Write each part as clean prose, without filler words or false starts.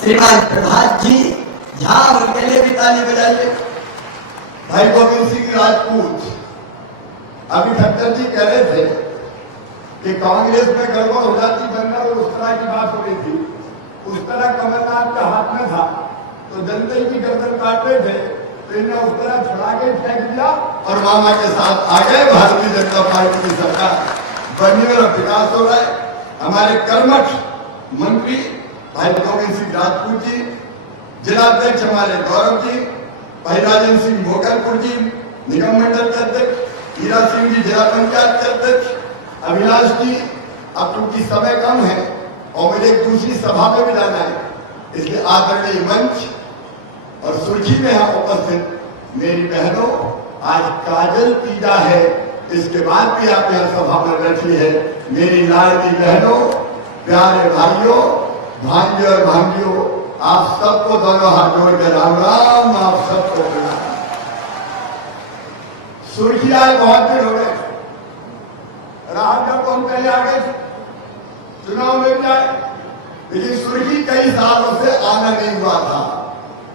श्रीमान प्रभात जी झा उनके लिए भी ताली बजाइए। भाई गोविंद सिंह राजपूत, अभी खट्टर जी कह रहे थे कि कांग्रेस में गड़बड़ हो जाती बनना, और उस तरह की बात हो रही थी। उस तरह कमलनाथ का हाथ में था तो जनता की गर्दन काट रहे थे, तो इन्हें उस तरह छुड़ा के फेंक दिया और मामा के साथ आ गए। भारतीय जनता पार्टी की सरकार बनने और विकास हो रहा है। हमारे कर्मठ मंत्री भाई गोविंद सिंह राजपूत जी, जिलाध्यक्ष हमारे गौरव जी, भाई राजन सिंह मोगलपुर जी निगम मंडल के अध्यक्ष, हीरा सिंह जी जिला पंचायत के अध्यक्ष, अविनाश जी, अब चूंकि समय कम है और मुझे एक दूसरी सभा में भी जाना है, इसलिए आदरणीय मंच और सुर्खी में यहाँ उपस्थित मेरी बहनों, आज काजल तीजा है, इसके बाद भी आप यहाँ सभा में बैठी है। मेरी लाडली बहनों, प्यारे भाइयों, भांजे और भांजियों, आप सबको दोनों हाथ जोड़ के राम राम, आप सबको प्रणाम। सुर्खी आए बहुत दिन हो गए, राहत जब हम पहले आ गए चुनाव में भी आए, लेकिन सुर्खी कई सालों से आना नहीं हुआ था,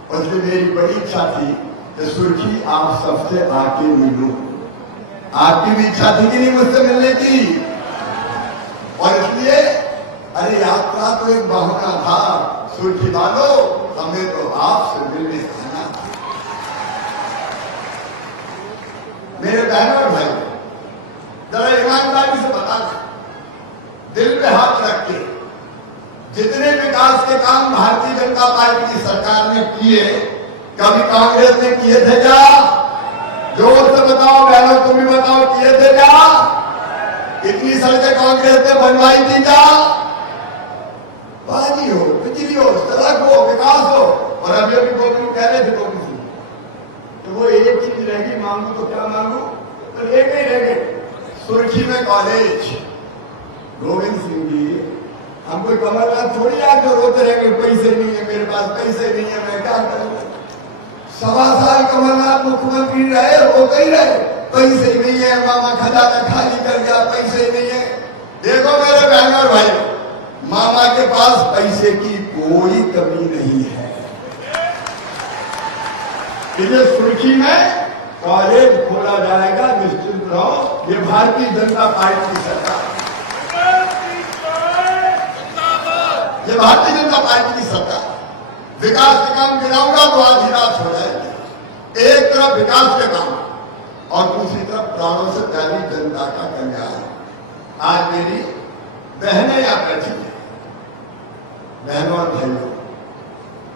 और इसलिए मेरी बड़ी इच्छा थी कि सुर्खी आप सबसे आके मिलूं। आपकी भी इच्छा थी कि नहीं मुझसे मिलने की? और इसलिए अरे यात्रा तो एक बहाना था, सुर्खी वालों, हमें तो आपसे मिलने आना था। मेरे बहनों और भाई, जरा ईमानदारी से बता दें, दिल पे हाथ रख के, जितने विकास के काम भारतीय जनता पार्टी की सरकार ने किए, कभी कांग्रेस ने किए थे क्या? जोर से बताओ बहनों, तुम भी बताओ, किए थे क्या? इतनी सड़कें कांग्रेस ने बनवाई थी क्या? पानी हो, बिजली हो, सड़क हो, विकास हो। और अभी अभी गोविंद कह रहे थे गोविंद सिंह, तो वो एक चीज रहेगी, मांगू तो क्या मांगू, तो एक ही रहेंगे, सुर्खी में कॉलेज। गोविंद सिंह जी, हम कोई कमलनाथ थोड़ी आज जो रोते रहेंगे पैसे नहीं है मेरे पास, पैसे नहीं है, मैं क्या करूंगा। 1.25 साल कमलनाथ मुख्यमंत्री रहे, रोते ही रहे, पैसे नहीं है, मामा खजाना खाली कर दिया, पैसे नहीं है। देखो मेरे बहन और भाई, मामा के पास पैसे की कोई कमी नहीं है। इसे सुर्खी में कॉलेज खोला जाएगा, निश्चिंत रहो, ये भारतीय जनता पार्टी की सरकार, ये भारतीय जनता पार्टी की सरकार। विकास के काम गिराऊंगा तो आज ही रात हो जाएगी। एक तरफ विकास के काम और दूसरी तरफ प्राणों से प्यारी जनता का कल्याण। आज मेरी बहनें यहाँ बैठी हैं, बहनों और भाइयों,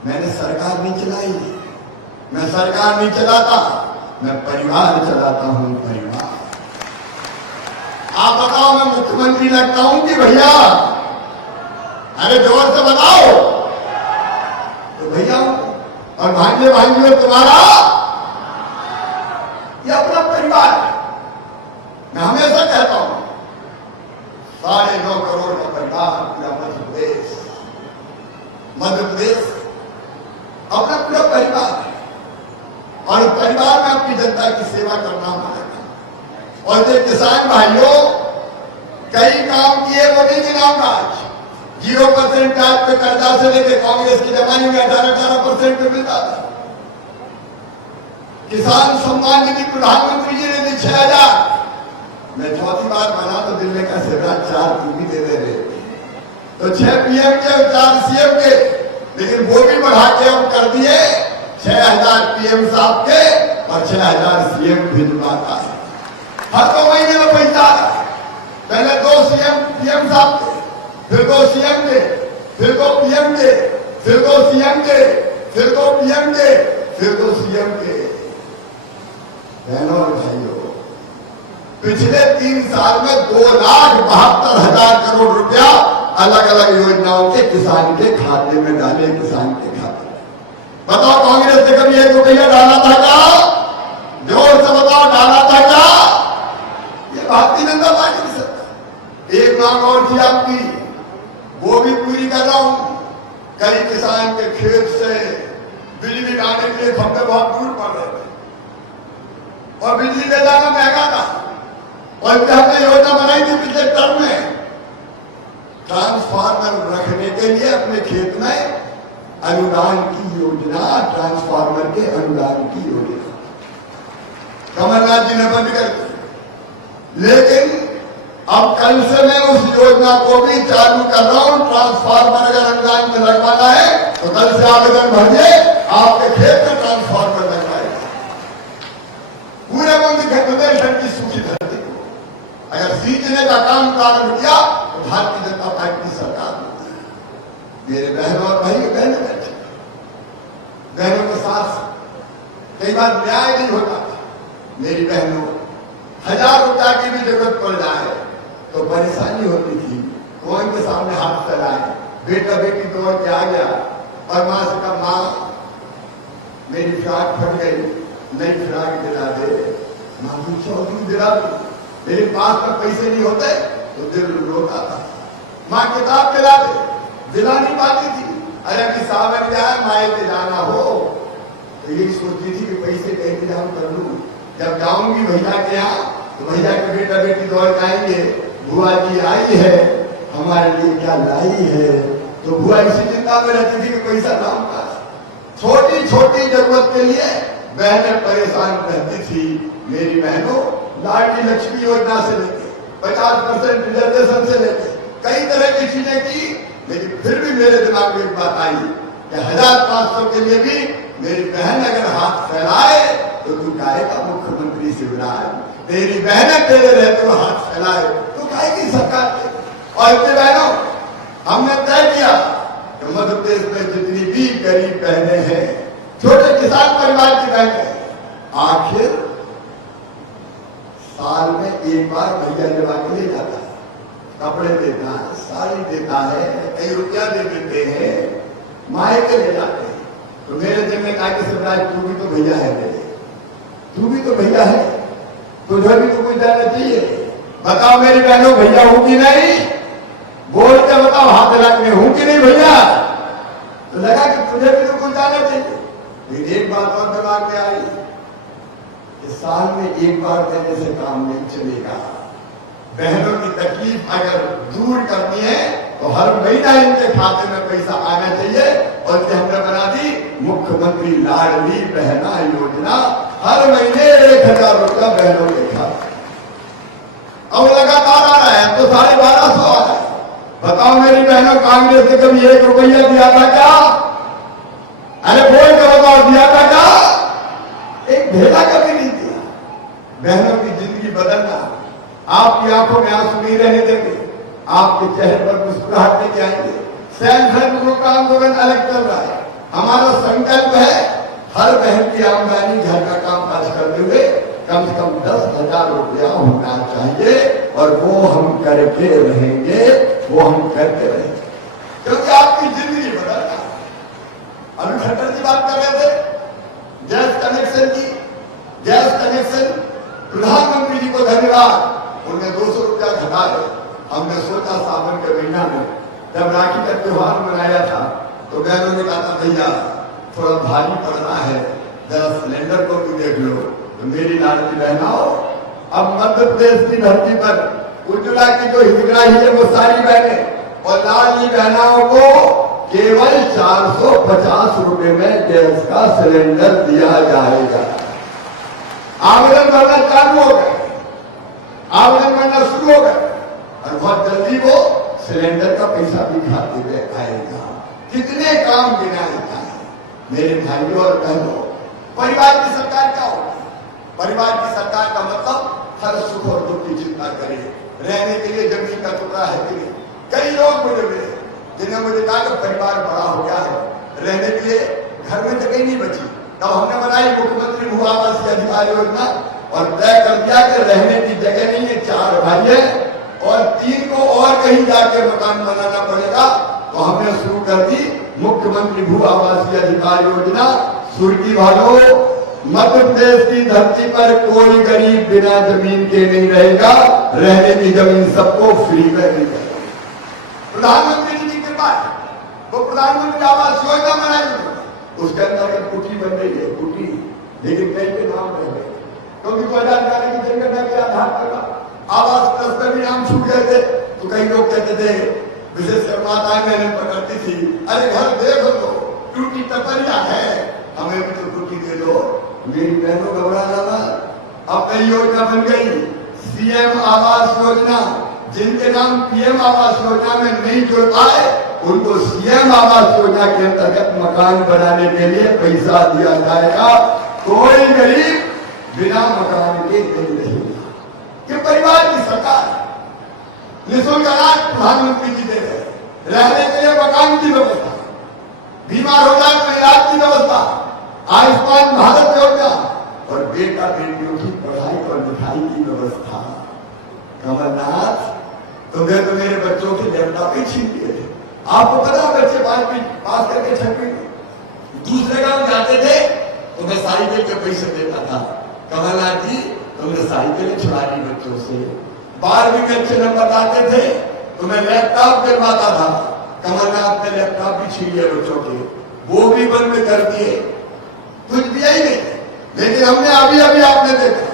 मैंने सरकार नहीं चलाई, मैं सरकार नहीं चलाता, मैं परिवार चलाता हूं, परिवार। आप बताओ मैं मुख्यमंत्री लगता हूं कि भैया? अरे जोर से बताओ, तो भैया और भांजे भांजियों तुम्हारा ये अपना परिवार है। मैं हमेशा कहता हूं 9.5 करोड़ का परिवार पूरा मध्य प्रदेश अपना पूरा परिवार है, और परिवार में अपनी जनता की सेवा करना पड़ेगा। और जो किसान भाइयों कई काम किए वो नहीं गिनाऊंगा आज। 0% ब्याज पे कर्जा से लेकर कांग्रेस की जमाने में 18% पे मिलता था। किसान सम्मान निधि प्रधानमंत्री जी ने दी 6,000। मैं चौथी बार बना तो दिल्ली का शिवराज 4 भी दे रहे, तो 6 पीएम के और 4 सीएम के, लेकिन वो भी बढ़ा के हम कर दिए 6,000 पीएम साहब के और 6,000 सीएम भी जुटाता है। हर 2 महीने में पैसा पहले 2 सीएम पीएम साहब के, फिर 2 सीएम के, फिर 2 पीएम के, फिर 2 सीएम के, फिर 2 पीएम के, फिर 2 सीएम के। बहनों और भाइयों, पिछले 3 साल में 2,72,000 करोड़ रुपया अलग अलग योजनाओं के किसान के खाते में डाले, किसान के खाते में। बताओ कांग्रेस ने कभी 1 रुपया डाला था क्या? जोर से बताओ, डाला था क्या? ये भारतीय जनता पार्टी की सरकार। एक मांग और थी आपकी, वो भी पूरी कर रहा हूं। कई किसान के खेत से बिजली लाने के लिए खंभे बहुत दूर पड़ रहे थे और बिजली ले जाना महंगा था, और हमने योजना बनाई थी पिछले टर्म में, ट्रांसफार्मर रखने के लिए अपने खेत में अनुदान की योजना, ट्रांसफार्मर के अनुदान की योजना कमलनाथ जी ने बंद कर दी। लेकिन अब कल से मैं उस योजना को भी चालू कर रहा हूं। ट्रांसफार्मर अगर अनुदान में लगवाना है तो कल से आवेदन भरिए, आपके खेत में ट्रांसफार्मर लगवाएगा। पूरे बुंदेलखंड की सूखी धरती को अगर सींचने का काम प्रारंभ किया तो भारतीय जनता पार्टी की सरकार होती है। मेरे बहनों और भाई बहनों बैठे, बहनों के साथ कई बार न्याय नहीं होता। मेरी बहनों, 1000 रुपया की भी जरूरत पड़ जाए तो परेशानी होती थी। कौन के सामने हाथ फैलाए, बेटा बेटी दौड़ के आ गया और मां से कहा, मां मेरी फ्राक फट गई, नई फ्राक दिला दे। मां की चौधरी दिला दो। मेरे पास में पैसे नहीं होते तो दिल रोता था। मां किताब दिला दे, दिला नहीं पाती थी। अरे अभी सावन जाए, माए पे जाना हो तो यही सोचती थी कि पैसे का इंतजाम कर लूं। जब जाऊंगी भैया के यहाँ तो भैया के बेटा बेटी दौड़ के आएंगे, बुआ जी आई है, हमारे लिए क्या लाई है। तो बुआ इसी चिंता में रहती थी कि पैसा नाम पास। छोटी छोटी जरूरत के लिए बहनें परेशान रहती थी। मेरी बहनों, लाडली लक्ष्मी योजना से लेके 50% रिजर्वेशन से लेके कई तरह की चीजें की। लेकिन फिर भी मेरे दिमाग में एक बात आई कि 1500 के लिए भी मेरी बहन अगर हाथ फैलाए तो तू काहे का मुख्यमंत्री शिवराज। तेरी बहनें तेरे रहते हुए हाथ फैलाए तो काहे की सरकार। और इतने बहनों, हमने तय किया कि मध्य प्रदेश में जितनी भी गरीब बहनें हैं, छोटे किसान परिवार की बहनें, आखिर साल में एक बार भैया जमा के ले जाता है, कपड़े देता है, साड़ी देता है, कई रुपया दे देते हैं, माए के ले जाते हैं। तो मेरे दिल में कहा कि शिवराज तू भी तो भैया है, मेरे तू भी तो भैया है, तुझे भी तो कुछ देना चाहिए। बताओ मेरी बहनों, भैया हूं कि नहीं? बोल के बताओ, हाथ लगा के हूं कि नहीं भैया? तो लगा कि तुझे भी तो कुछ देना चाहिए। लेकिन एक बात और दिमाग में आई कि साल में एक बार देने से काम नहीं चलेगा। बहनों की तकलीफ अगर दूर करनी है तो हर महीना इनके खाते में पैसा आना चाहिए। और हमने बना दी मुख्यमंत्री लाडली बहना योजना, हर महीने 1000 रुपया बहनों के खाते। अब लगातार आ रहा है, तो 1250 आ रहा है। बताओ मेरी बहनों, कांग्रेस ने कभी 1 रुपया दिया था क्या? अरे बोल के बताओ, दिया था क्या? एक भेजा कभी नहीं दिया। बहनों की जिंदगी बदलना, आपकी आंखों में आंसू नहीं रहने देंगे, आपके चेहरे पर मुस्कुराहट लेके आएंगे। सेल्फ हेल्प ग्रुप का आंदोलन अलग चल रहा है। हमारा संकल्प है हर बहन की आमदनी घर का काम काज करते हुए कम से कम 10,000 रुपया होना चाहिए। और वो हम करके रहेंगे, वो हम करते रहेंगे, क्योंकि आपकी जिंदगी बदलना। अभी खट्टर जी बात कर रहे थे गैस कनेक्शन की। गैस कनेक्शन, प्रधानमंत्री जी को धन्यवाद, उन्हें 200 रुपया घटा है। हमने सोचा सावन के महीना में जब राखी का त्योहार मनाया था तो बहनों ने कहा था, भैया थोड़ा भारी पड़ना है, जरा सिलेंडर को भी देख लो। तो मेरी लाडली बहनाओं, अब मध्य प्रदेश की धरती पर उज्ज्वला की जो हितग्राही है वो सारी बहनें और लाडली बहनाओं को केवल 450 रुपए में गैस का सिलेंडर दिया जाएगा। आवेदन भरना चालू हो गए, आवेदन भरना शुरू हो गए और बहुत जल्दी वो सिलेंडर का पैसा भी खाते हुए आएगा। कितने काम गिनाए जाए। मेरे भाइयों और बहनों, परिवार की सरकार क्या होगी? परिवार की सरकार का मतलब हर सुख और दुख की चिंता करे, रहने के लिए जमीन का टुकड़ा है कि नहीं। कई लोग मुझे मिले जिन्हें मुझे कहा कि परिवार बड़ा हो गया है, रहने के लिए घर में जगह नहीं बची। तब हमने बनाई मुख्यमंत्री भू आवास अधिकार योजना और तय कर दिया कि रहने की जगह नहीं है, 4 भाई है और 3 को और कहीं जाके मकान बनाना पड़ेगा। तो हमने शुरू कर दी मुख्यमंत्री भू आवासीय अधिकार योजना। सुर्खी वालों, मध्य प्रदेश की धरती पर कोई गरीब बिना जमीन के नहीं रहेगा, रहने की जमीन सबको फ्री में मिलेगी। प्रधानमंत्री जी की कृपा है, वो प्रधानमंत्री आवास योजना बनाई, उसके अंदर कुटी बन रही है, कुटी, लेकिन कई के नाम रह गए क्योंकि 2011 की जनगणना के आधार पर आवास प्लस में भी नाम छूट गए थे। तो कई लोग कहते थे, विशेष माताएं मैंने पकड़ती थी, अरे घर देख लो, टूटी टपरिया है, हमें भी तो टूटी दे दो। मेरी बहनों घबराना मत, अब नई योजना बन गई सीएम आवास योजना। जिनके नाम पीएम आवास योजना में नहीं जुड़ पाए उनको सीएम आवास योजना के अंतर्गत मकान बनाने के लिए पैसा दिया जाएगा। कोई गरीब बिना मकान के नहीं रहेगा। ये परिवार की सरकार, निःशुल्क अनाज प्रधानमंत्री जी दे रहे, रहने के लिए मकान की व्यवस्था, बीमार हो जाए तो इलाज की व्यवस्था, आयुष्मान भारत योजना और बेटा बेटियों की पढ़ाई और लिखाई की व्यवस्था। कमलनाथ, तुम्हें तो मेरे बच्चों के लैपटॉप ही छीन दिए थे। आपको पता, बच्चे पास करके 6वीं में दूसरे गांव जाते थे तो मैं साइकिल के पैसे देता था। कमलनाथ जी, तुमने साइकिल छुड़ा ली बच्चों से। 12वीं में अच्छे नंबर आते थे तो मैं लैपटॉप दिलवाता था। कमलनाथ ने लैपटॉप भी छीन लिए बच्चों के, वो भी बंद कर दिए, कुछ दिया ही नहीं। लेकिन हमने अभी अभी आपने देखा,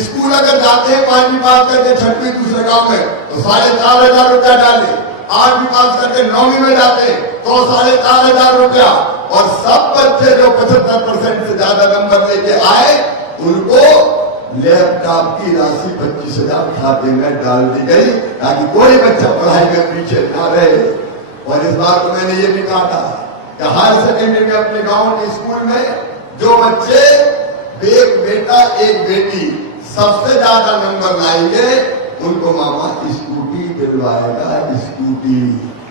स्कूल अगर जाते हैं 5वीं पास करके 6वीं दूसरे गांव में तो 4,500 रुपया डाले, 8वीं पास करके 9वीं में जाते तो 4,500 रुपया। और सब बच्चे जो 75% से ज्यादा नंबर लेके आए उनको लैपटॉप की राशि 25,000 खाते में डाल दी गई ताकि कोई बच्चा पढ़ाई में पीछे ना रहे। और इस बार तो मैंने ये भी कहा था कि हायर सेकेंडरी में अपने गांव के स्कूल में जो बच्चे एक बेटा एक बेटी सबसे ज्यादा नंबर लाएंगे उनको मामा स्कूटी दिलवाएगा। स्कूटी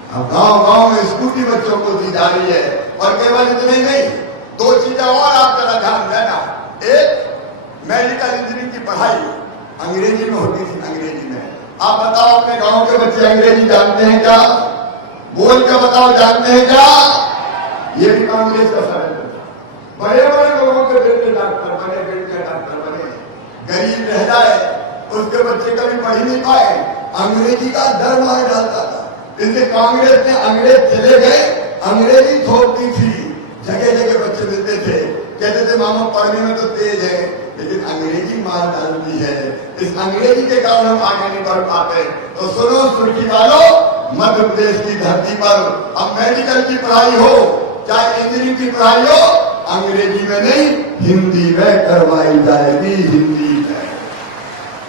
अब गांव गांव में स्कूटी बच्चों को दी जा रही है। और केवल इतने नहीं, 2 चीजें और आप जरा ध्यान देना। एक, मेडिकल इंजीनियरिंग की पढ़ाई अंग्रेजी में होती थी। अंग्रेजी में आप बताओ, अपने गांव के बच्चे अंग्रेजी जानते हैं क्या? बोल के बताओ, जानते हैं क्या? ये भी कांग्रेस का षड्यंत्र था। बड़े बड़े लोगों के बेटे डॉक्टर बने, बेटे डॉक्टर बने, गरीब रह जाए, उसके बच्चे कभी पढ़ नहीं पाए, अंग्रेजी का डर मार डालता था। इसलिए कांग्रेस ने, अंग्रेज चले गए, अंग्रेजी थोपती थी। जगह जगह बच्चे मिलते थे, कहते थे मामा पढ़ने में तो तेज है लेकिन अंग्रेजी मार डालती है। इस अंग्रेजी के कारण हम आगे नहीं बढ़ पाते। तो सुनो सुर्खी वालों, मध्य प्रदेश की धरती पर अब मेडिकल की पढ़ाई हो चाहे इंजीनियरिंग की पढ़ाई हो, अंग्रेजी में नहीं हिंदी में करवाई जाएगी। हिंदी में,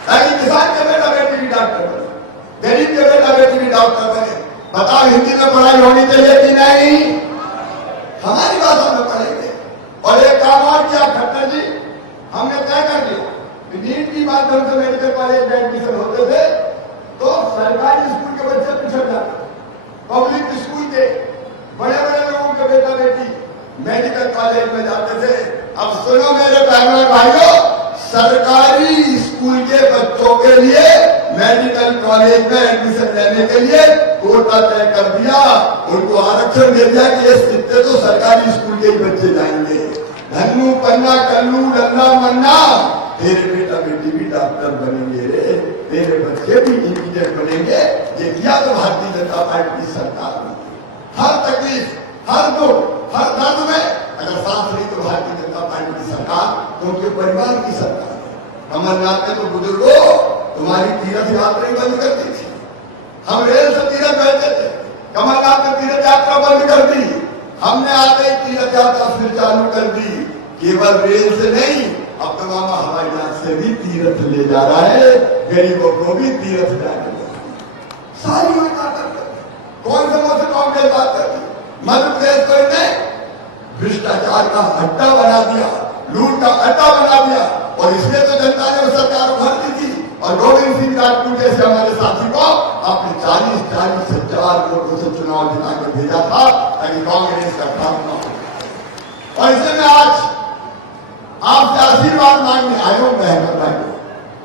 ताकि किसान के बेटा बेटी भी डॉक्टर बने, गरीब के बेटा बेटी भी डॉक्टर बने। बताओ, हिंदी में पढ़ाई होनी चाहिए कि नहीं? हमारी भाषा में पढ़ेंगे। और एक काम और किया खट्टर जी, हमने तय कर लिया नीट की माध्यम से मेडिकल कॉलेज में एडमिशन होते थे तो सरकारी स्कूल के बच्चे पिछड़ जाते, पब्लिक स्कूल के बड़े बड़े लोगों के बेटा बेटी मेडिकल कॉलेज में जाते थे। अब सुनो मेरे बहनों और भाइयों, सरकारी स्कूल के बच्चों के लिए मेडिकल कॉलेज में एडमिशन लेने के लिए कोटा तय कर दिया। उनको आरक्षण दे दिया कि ये सीटें तो सरकारी स्कूल के ही बच्चे जाएंगे। धन्नू पन्ना कल्लू डल्ला मन्ना, तेरे बेटा बेटी भी डॉक्टर बनेंगे रे, तेरे बच्चे भी इंजीनियर बनेंगे। ये किया तो भारतीय जनता पार्टी की सरकार ने। हर तकलीफ, हर दुख, हर दर्द में अगर सांस ली तो भारतीय जनता पार्टी की सरकार, क्योंकि परिवार की सरकार है। कमलनाथ ने तो बुजुर्गों तुम्हारी तीर्थ यात्रा ही बंद कर दी थी। हम रेल से तीर्थ गए थे, कमलनाथ ने तीर्थ यात्रा बंद कर दी। हमने आते ही तीर्थ यात्रा फिर चालू कर दी। केवल रेल से नहीं, अब तो मामा हवाई जहाज से भी तीर्थ ले जा रहा है, गरीबों को भी तीर्थ जाने सारी बात करते। कौन से मुंह से कांग्रेस बात करती? मध्य प्रदेश को इन्होंने भ्रष्टाचार का अड्डा बना दिया, लूट का अड्डा बना दिया। और इसलिए तो जनता ने सरकार उभर दी थी। और गोविंद सिंह राजपूत जैसे हमारे साथी को आपने 40-40 हजार वोटों से चुनाव जिता के भेजा था ताकि कांग्रेस का काम न हो। और इसलिए मैं आज आपसे आशीर्वाद मांगने आया हूं बहनों भाइयों।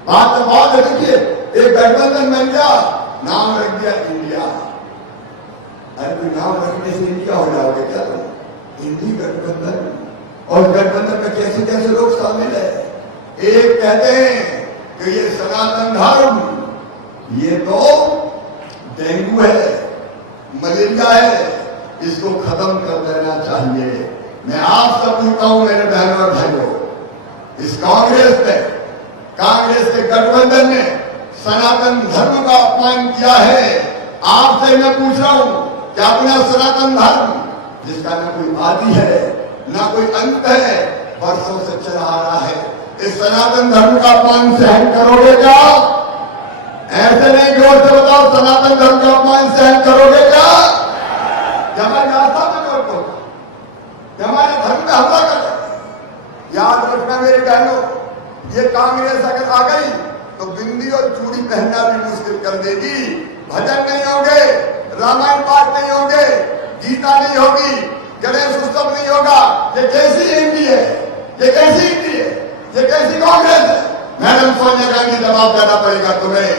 बात तो बहुत है, देखिए एक गठबंधन बन गया, नाम रख दिया इंडिया। अरे कोई नाम रखने से इंडिया हो जाओगे क्या तुम? हिंदी गठबंधन, और गठबंधन में कैसे कैसे लोग शामिल है। एक कहते हैं कि ये सनातन धर्म, ये तो डेंगू है, मलेरिया है, इसको खत्म कर देना चाहिए। मैं आपसे पूछता हूं मेरे बहनों और भाइयों, इस कांग्रेस के गठबंधन ने सनातन धर्म का अपमान किया है। आपसे मैं पूछ रहा हूं कि अपना सनातन धर्म जिसका न कोई आदि है ना कोई अंत है, वर्षों से चला आ रहा है। इस सनातन धर्म का अपमान सहन करोगे क्या? ऐसे नहीं, जोर से बताओ, सनातन धर्म का अपमान सहन करोगे क्या? हमारी आस्था में जोर को, हमारे धर्म में हमला कर। याद रखना मेरी बहनों, ये कांग्रेस अगर आ गई तो बिंदी और चूड़ी पहनना भी मुश्किल कर देगी। भजन नहीं होंगे, रामायण पाठ नहीं होंगे, गीता नहीं होगी, गणेश उत्सव नहीं होगा। ये कैसी हिंदी है? ये कैसी हिंदी है? ये कैसी कांग्रेस है? मैडम सोनिया गांधी, जवाब देना पड़ेगा तुम्हें।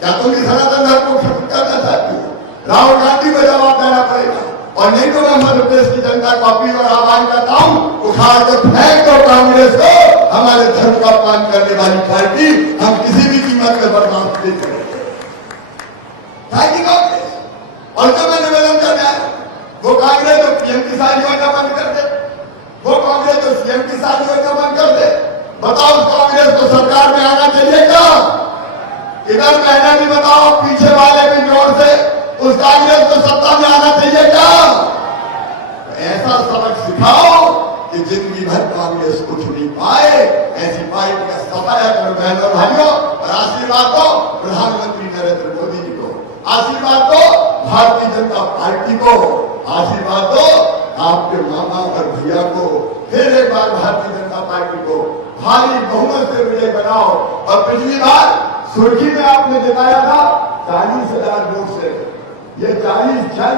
क्या तुम भी सनातन धर्म को खत्म करना चाहती हो? राहुल गांधी को जवाब देना पड़ेगा। और नहीं तो मैं मध्य प्रदेश की जनता को अपील और आह्वान करता हूं, उखाड़ कर फेंक दो कांग्रेस को। हमारे धर्म का अपमान करने वाली पार्टी हम किसी भी कीमत में बर्दाश्त नहीं करेंगे। कांग्रेस और जो मैं निवेदन करना है, वो कांग्रेस जो पीएम किसान योजना बंद कर दे, वो कांग्रेस जो सीएम किसान योजना बंद कर दे। बताओ, उस कांग्रेस को सरकार में आना चाहिए क्या? इधर कहना भी बताओ, पीछे वाले भी जोर से, उस कांग्रेस को सत्ता में आना चाहिए क्या? ऐसा सबक सिखाओ कि जिंदगी भर कांग्रेस कुछ नहीं पाए। ऐसी पार्टी का सफाया करो बहनों भाइयों। और आशीर्वाद दो प्रधानमंत्री नरेंद्र मोदी जी को, आशीर्वाद दो भारतीय जनता पार्टी को, आशीर्वाद दो आपके मामा और भैया को। फिर एक बार भारतीय जनता पार्टी को भारी बहुमत से विजय बनाओ। और पिछली बार सुर्खी में आपने जिताया था 40,000 वोट से, ये 41,000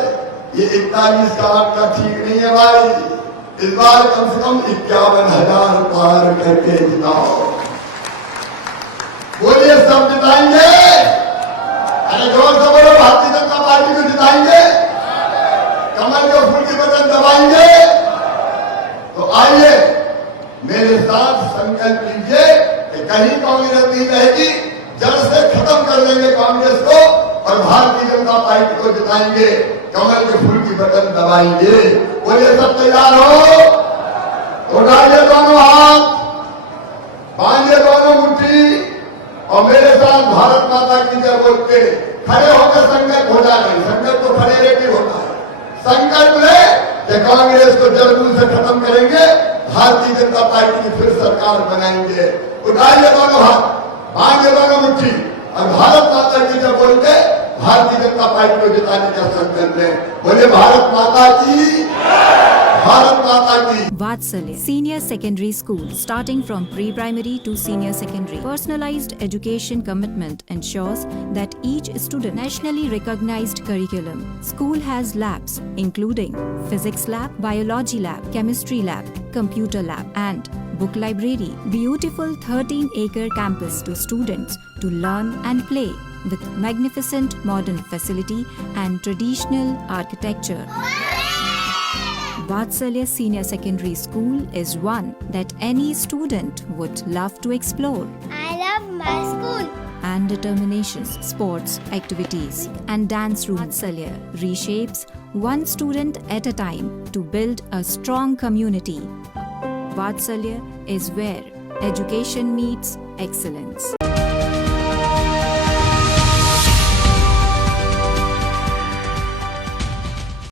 से, ये 41 का आंकड़ा ठीक नहीं है भाई। इस बार कम से कम 51,000 पार करके जिताओ। बोलिए, सब जिताएंगे? अरे जोर से बोलो, भारतीय जनता पार्टी को जिताएंगे? कमल के फूल की बटन दबाएंगे? तो आइए मेरे साथ संकल्प लीजिए कि कहीं कांग्रेस नहीं रहेगी, जड़ से खत्म कर देंगे कांग्रेस को और भारतीय जनता पार्टी को जिताएंगे, कमल के फूल की बटन दबाएंगे। बोलिए, सब तैयार हो? उठाइए दोनों हाथ, बांधिए दोनों मुट्ठी और मेरे साथ भारत माता की जय बोल के खड़े होकर संकल्प हो जाए। संकल्प तो खड़े रह के होता है। संकल्प ले कि कांग्रेस को जड़ मूल से खत्म करेंगे, भारतीय जनता पार्टी की फिर सरकार बनाएंगे। उठाइए दोनों हाथ, बांधिए दोनों मुट्ठी और भारत माता की जय बोल के भारतीय जनता पार्टी को जिताने का संकल्प लें। बोले, भारत माता की, भारत माता की। Vatsalya Senior Secondary School, starting from pre-primary to senior secondary. Personalized education commitment ensures that each student nationally recognized curriculum. School has labs including physics lab, biology lab, chemistry lab, computer lab and book library. Beautiful 13-acre campus to students to learn and play with magnificent modern facility and traditional architecture. Vatsalya Senior Secondary School is one that any student would love to explore. I love my school. And determinations, sports, activities, and dance room. Vatsalya reshapes one student at a time to build a strong community. Vatsalya is where education meets excellence.